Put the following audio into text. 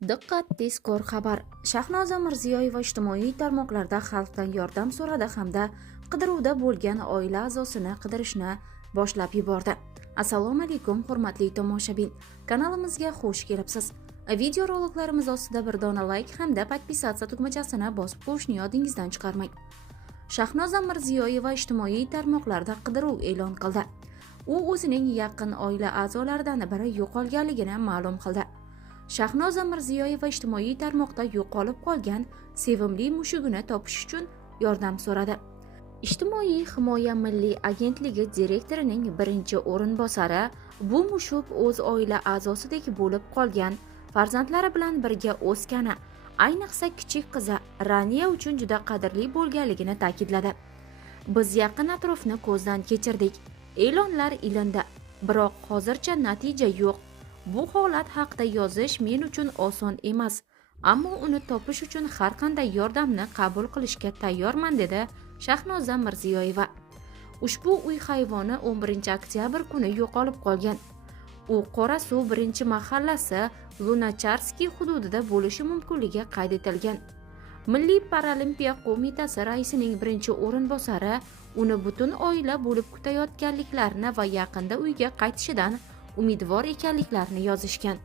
Diqqat, tezkor xabar. Shahnoza Mirziyoyeva ijtimoiy tarmoqlarda xalqdan yordam so'radi hamda qidiruvda bo'lgan oila a'zosini qidirishni boshlab yubordi. Assalomu alaykum, hurmatli tomoshabin. Kanalimizga xush kelibsiz. Video roliklarimiz ostida bir dona like hamda podpisatsiya tugmachasini bosib qo'yishni yodingizdan chiqarmang. Shahnoza Mirziyoyeva ijtimoiy tarmoqlarda qidiruv e'lon qildi. U o'zining yaqin oila a'zolaridan biri yo'qolganligini ma'lum qildi. Shahnoza Mirziyoyeva ijtimoiy tarmoqda yo'qolib qolgan sevimli mushugini topish uchun yordam so'radi. Ijtimoiy himoya milliy agentligi direktorining birinchi o'rinbosari bu mushuk o'z oila a'zosidek bo'lib qolgan farzandlari bilan birga o'sgani, ayniqsa kichik qizi Raniya uchun juda qadrli bo'lganligini ta'kidladi. Biz yaqin atrofni ko'zdan kechirdik. E'lonlar ilindi, biroq hozircha natija yo'q. Bu holat haqida yozish men uchun oson emas, ammo uni topish uchun har qanday yordamni qabul qilishga tayyorman, dedi Shahnoza Mirziyoyeva. Ushbu uy hayvoni 11 oktyabr kuni yo'qolib qolgan. U Qorasuv 1-mahallasi Lunacharskiy hududida bo'lishi mumkinligi qayd etilgan. Milliy paralimpiya qo'mitasi raisining birinchi o'rinbosari uni butun oila bo'lib kutayotganliklarini va yaqinda uyga qaytishidan umidvor ekanliklarini yozishgan.